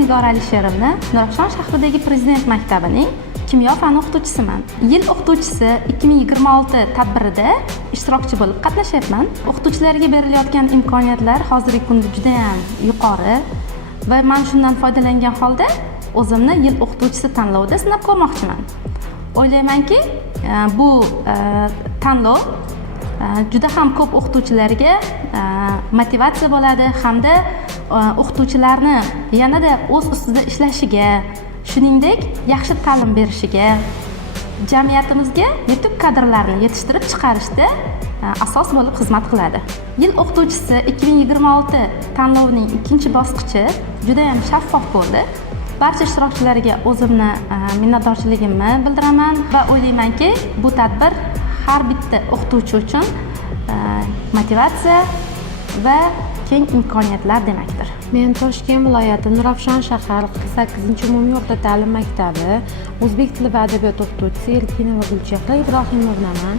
Nigora Alisherovna Nurafshon shahridagi Prezident maktabining kimyo fani o'qituvchisiman. Yil o'qituvchisi 2026 tadbirida ishtirokchi bo'lib qatnashyapman. O'qituvchilarga berilayotgan imkoniyatlar hozirgi kunda juda ham yuqori va men shundan foydalangan holda o'zimni yil o'qituvchisi tanlovida sinab ko'rmoqchiman. O'ylaymanki, bu tanlov juda ham ko'p o'qituvchilarga motivatsiya bo'ladi hamda o'qituvchilarni yanada o'z ustida ishlashiga, shuningdek yaxshi ta'lim berishiga, jamiyatimizga yetuk kadrlarni yetishtirib chiqarishda asos bo'lib xizmat qiladi. Yil o'qituvchisi 2026 tanlovining ikkinchi bosqichi juda ham shaffof bo'ldi. Barcha ishtirokchilarga o'zimni minnatdorchiligimni bildiraman va o'ylaymanki, bu tadbir har bitta o'qituvchi uchun motivatsiya va keng imkoniyatlar demakdir. Men Toshkent viloyati Nurafshon shahar 48-umumiy o'rta ta'lim maktabi o'zbek tili va adabiyot o'qituvchisi Erkinova Gulchehra Ibrohimovnaman.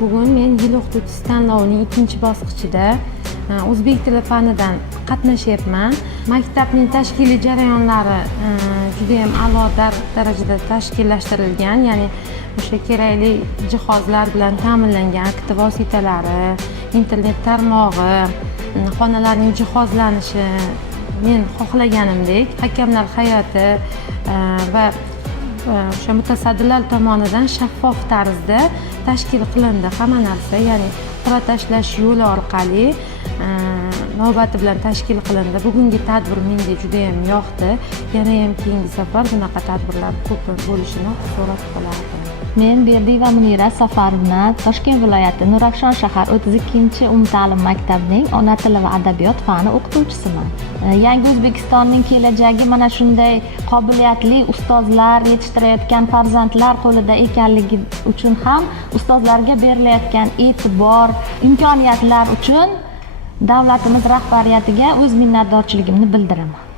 Bugun men yil o'qituvchisi tanlovining ikkinchi bosqichida o'zbek tili fanidan qatnashyapman. Maktabning tashkiliy jarayonlari juda ham a'lo darajada tashkillashtirilgan, ya'ni o'sha kerakli jihozlar bilan ta'minlangan aktiv vositalari, internet tarmog'i, xonalarning jihozlanishi men xohlaganimdek hakamlar hay'ati va o'sha mutasaddilar tomonidan shaffof tarzda tashkil qilindi hamma narsa, ya'ni qur'a tashlash yo'li orqali navbati bilan tashkil qilindi. Bugungi tadbir menga juda ham yoqdi. Yana ham keyingi safar bunaqa tadbirlar ko'p bo'lishini so'rab qolardim. Men Berdiyeva Munira Safarovna Toshkent viloyati Nurafshon shahar 32-umumta'lim maktabining ona tili va adabiyot fani o'qituvchisiman. Yangi O'zbekistonning kelajagi mana shunday qobiliyatli ustozlar yetishtirayotgan farzandlar qo'lida ekanligi uchun ham ustozlarga berilayotgan e'tibor, imkoniyatlar uchun davlatimiz rahbariyatiga o'z minnatdorchiligimni bildiraman.